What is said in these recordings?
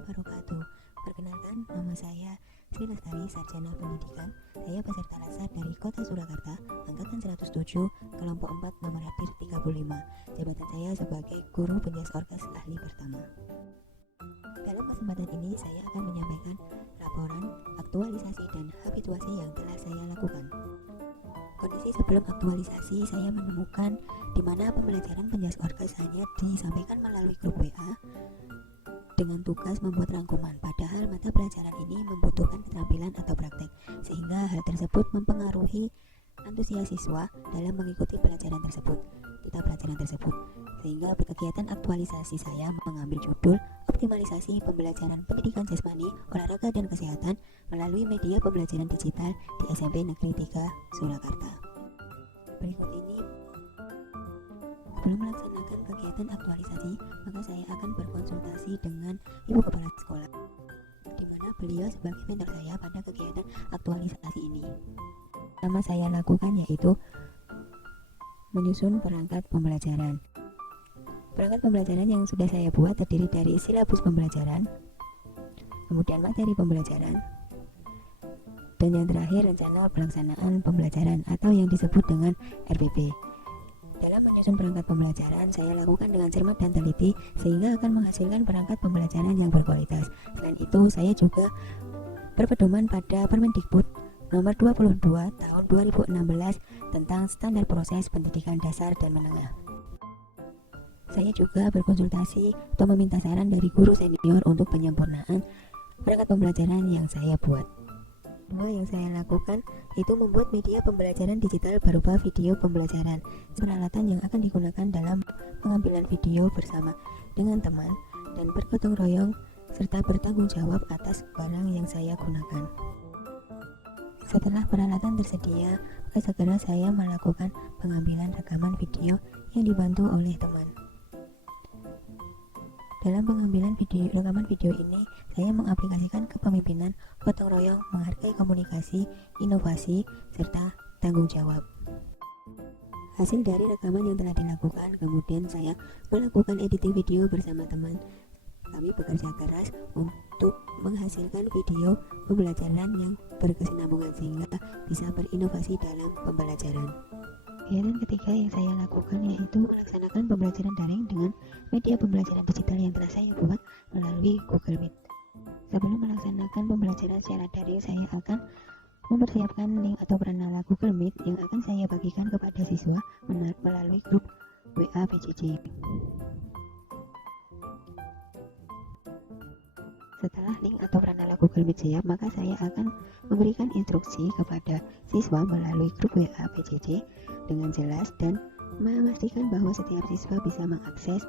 wabarakatuh. Perkenalkan, nama saya Sri Lestari, Sarjana Pendidikan. Saya peserta latsar dari Kota Surakarta, Angkatan 107, Kelompok 4, nomor hadir 35. Jabatan saya sebagai Guru Penjas Orkes Ahli Pertama. Dalam kesempatan ini, saya akan menyampaikan laporan, aktualisasi, dan habituasi yang telah saya lakukan. Kondisi sebelum aktualisasi, saya menemukan di mana pembelajaran penjas orkes hanya disampaikan melalui grup WA dengan tugas membuat rangkuman, padahal mata pelajaran ini membutuhkan keterampilan atau praktek, sehingga hal tersebut mempengaruhi antusias siswa dalam mengikuti pelajaran tersebut, sehingga kegiatan aktualisasi saya mengambil judul optimalisasi pembelajaran pendidikan jasmani, olahraga, dan kesehatan melalui media pembelajaran digital di SMP Negeri 3 Surakarta. Berikut ini, sebelum melaksanakan kegiatan aktualisasi, maka saya akan berkonsultasi dengan Ibu Kepala Sekolah, di mana beliau sebagai mentor saya pada kegiatan aktualisasi ini. Pertama saya lakukan yaitu menyusun perangkat pembelajaran. Perangkat pembelajaran yang sudah saya buat terdiri dari silabus pembelajaran, kemudian materi pembelajaran, dan yang terakhir rencana pelaksanaan pembelajaran atau yang disebut dengan RPP. Dalam menyusun perangkat pembelajaran, saya lakukan dengan cermat dan teliti sehingga akan menghasilkan perangkat pembelajaran yang berkualitas. Selain itu, saya juga berpedoman pada Permendikbud nomor 22 tahun 2016 tentang standar proses pendidikan dasar dan menengah. Saya juga berkonsultasi atau meminta saran dari guru senior untuk penyempurnaan perangkat pembelajaran yang saya buat. Kedua yang saya lakukan itu membuat media pembelajaran digital berupa video pembelajaran, peralatan yang akan digunakan dalam pengambilan video bersama dengan teman dan bergotong royong serta bertanggung jawab atas barang yang saya gunakan. Setelah peralatan tersedia, maka segera saya melakukan pengambilan rekaman video yang dibantu oleh teman. Dalam pengambilan rekaman video ini, saya mengaplikasikan kepemimpinan, gotong royong, menghargai komunikasi, inovasi, serta tanggung jawab. Hasil dari rekaman yang telah dilakukan, kemudian saya melakukan editing video bersama teman. Kami bekerja keras untuk menghasilkan video pembelajaran yang berkesinambungan sehingga bisa berinovasi dalam pembelajaran. Kegiatan ketiga yang saya lakukan yaitu melaksanakan pembelajaran daring dengan media pembelajaran digital yang telah saya buat melalui Google Meet. Sebelum melaksanakan pembelajaran secara daring, saya akan mempersiapkan link atau peranala Google Meet yang akan saya bagikan kepada siswa melalui grup WA PJJ. Setelah link atau peranala Google Meet siap, maka saya akan memberikan instruksi kepada siswa melalui grup WA PJJ dengan jelas dan memastikan bahwa setiap siswa bisa mengakses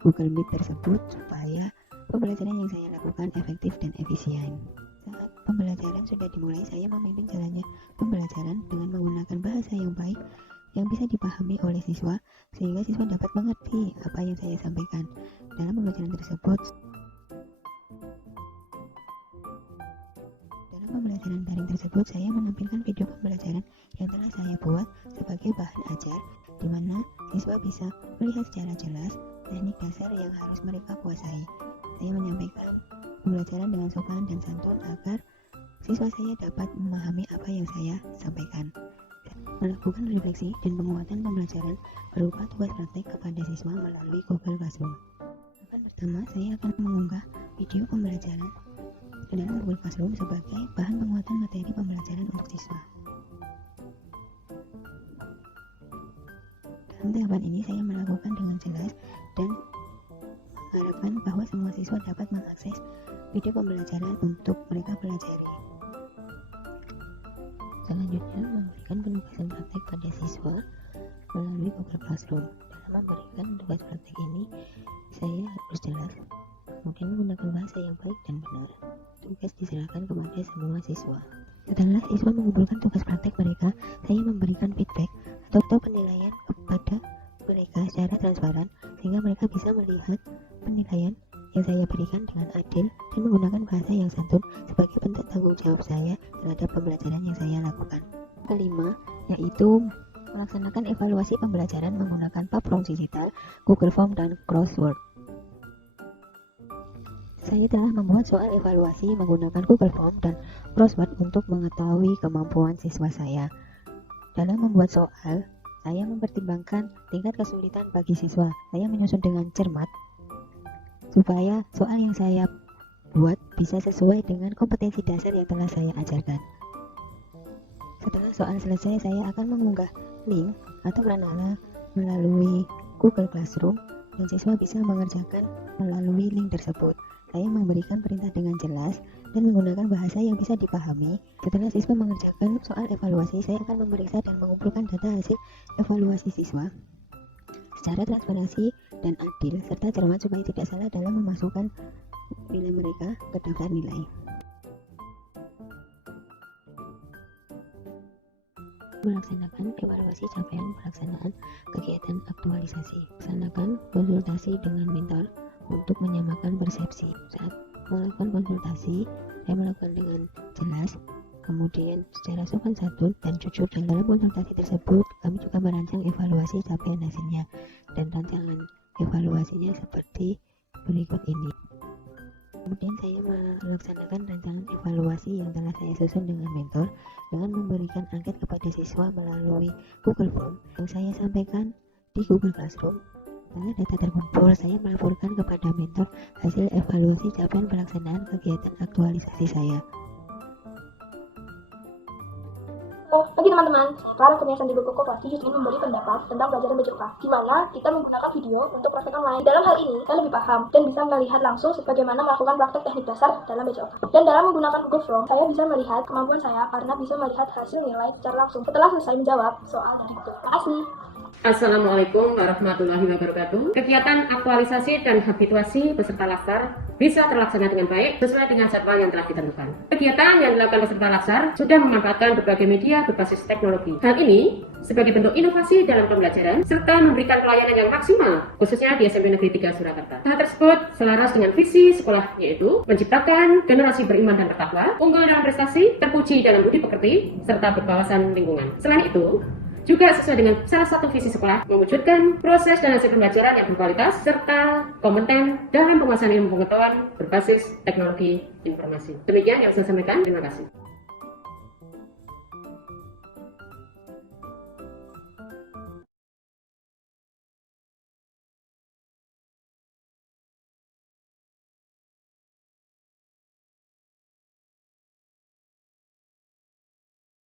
Google Meet tersebut supaya pembelajaran yang saya lakukan efektif dan efisien. Saat pembelajaran sudah dimulai, saya memimpin jalannya pembelajaran dengan menggunakan bahasa yang baik yang bisa dipahami oleh siswa sehingga siswa dapat mengerti apa yang saya sampaikan dalam pembelajaran tersebut. Pembelajaran daring tersebut, saya menampilkan video pembelajaran yang telah saya buat sebagai bahan ajar, di mana siswa bisa melihat secara jelas teknik dasar yang harus mereka kuasai. Saya menyampaikan pembelajaran dengan sopan dan santun agar siswa saya dapat memahami apa yang saya sampaikan. Melakukan refleksi dan penguatan pembelajaran berupa tugas praktek kepada siswa melalui Google Classroom. Pertama, saya akan mengunggah video pembelajaran ke dalam Google Classroom sebagai bahan penguatan materi pembelajaran untuk siswa. Dalam tahapan ini saya melakukan dengan jelas dan mengharapkan bahwa semua siswa dapat mengakses video pembelajaran untuk mereka pelajari. Selanjutnya, memberikan penugasan praktek pada siswa melalui Google Classroom. Dalam memberikan tugas praktek ini, saya harus jelas, kemudian menggunakan bahasa yang baik dan benar. Tugas diserahkan kepada semua siswa. Setelah siswa mengumpulkan tugas praktek mereka, saya memberikan feedback atau penilaian kepada mereka secara transparan sehingga mereka bisa melihat penilaian yang saya berikan dengan adil dan menggunakan bahasa yang santun sebagai bentuk tanggung jawab saya terhadap pembelajaran yang saya lakukan. Kelima, yaitu melaksanakan evaluasi pembelajaran menggunakan platform digital, Google Form, dan Crossword. Saya telah membuat soal evaluasi menggunakan Google Form dan crossword untuk mengetahui kemampuan siswa saya. Dalam membuat soal, saya mempertimbangkan tingkat kesulitan bagi siswa. Saya menyusun dengan cermat supaya soal yang saya buat bisa sesuai dengan kompetensi dasar yang telah saya ajarkan. Setelah soal selesai, saya akan mengunggah link atau Pranala melalui Google Classroom dan siswa bisa mengerjakan melalui link tersebut. Saya memberikan perintah dengan jelas dan menggunakan bahasa yang bisa dipahami. Setelah siswa mengerjakan soal evaluasi, saya akan memeriksa dan mengumpulkan data hasil evaluasi siswa secara transparansi dan adil serta cermat supaya tidak salah dalam memasukkan nilai mereka ke daftar nilai. Melaksanakan evaluasi capaian pelaksanaan kegiatan aktualisasi. Laksanakan konsultasi dengan mentor untuk menyamakan persepsi. Saat melakukan konsultasi, saya melakukan dengan jelas, kemudian secara sopan santun dan jujur. Dan dalam konsultasi tersebut, kami juga merancang evaluasi capaian hasilnya, dan rancangan evaluasinya seperti berikut ini. Kemudian saya melaksanakan rancangan evaluasi yang telah saya susun dengan mentor dengan memberikan angket kepada siswa melalui Google Form yang saya sampaikan di Google Classroom. Setelah data terkumpul, saya melaporkan kepada mentor hasil evaluasi capaian pelaksanaan kegiatan aktualisasi saya. Bagi teman-teman, saya Clara Kurniasan di Buku Koperasi ingin memberi pendapat tentang pelajaran BCOK, di mana kita menggunakan video untuk praktek online. Dalam hal ini, saya lebih paham dan bisa melihat langsung bagaimana melakukan praktek teknik dasar dalam BCOK. Dan dalam menggunakan Google Form, saya bisa melihat kemampuan saya karena bisa melihat hasil nilai secara langsung setelah selesai menjawab soal dari Google. Terima kasih. Assalamualaikum warahmatullahi wabarakatuh. Kegiatan aktualisasi dan habituasi peserta laksar bisa terlaksana dengan baik sesuai dengan jadwal yang telah ditentukan. Kegiatan yang dilakukan peserta laksar sudah memanfaatkan berbagai media berbasis teknologi. Hal ini sebagai bentuk inovasi dalam pembelajaran serta memberikan pelayanan yang maksimal, khususnya di SMP Negeri 3 Surakarta. Hal tersebut selaras dengan visi sekolah, yaitu menciptakan generasi beriman dan bertakwa, unggul dalam prestasi, terpuji dalam budi pekerti, serta berkawasan lingkungan. Selain itu, juga sesuai dengan salah satu visi sekolah, mewujudkan proses dan hasil pembelajaran yang berkualitas serta kompeten dalam penguasaan ilmu pengetahuan berbasis teknologi informasi. Demikian yang saya sampaikan. Terima kasih.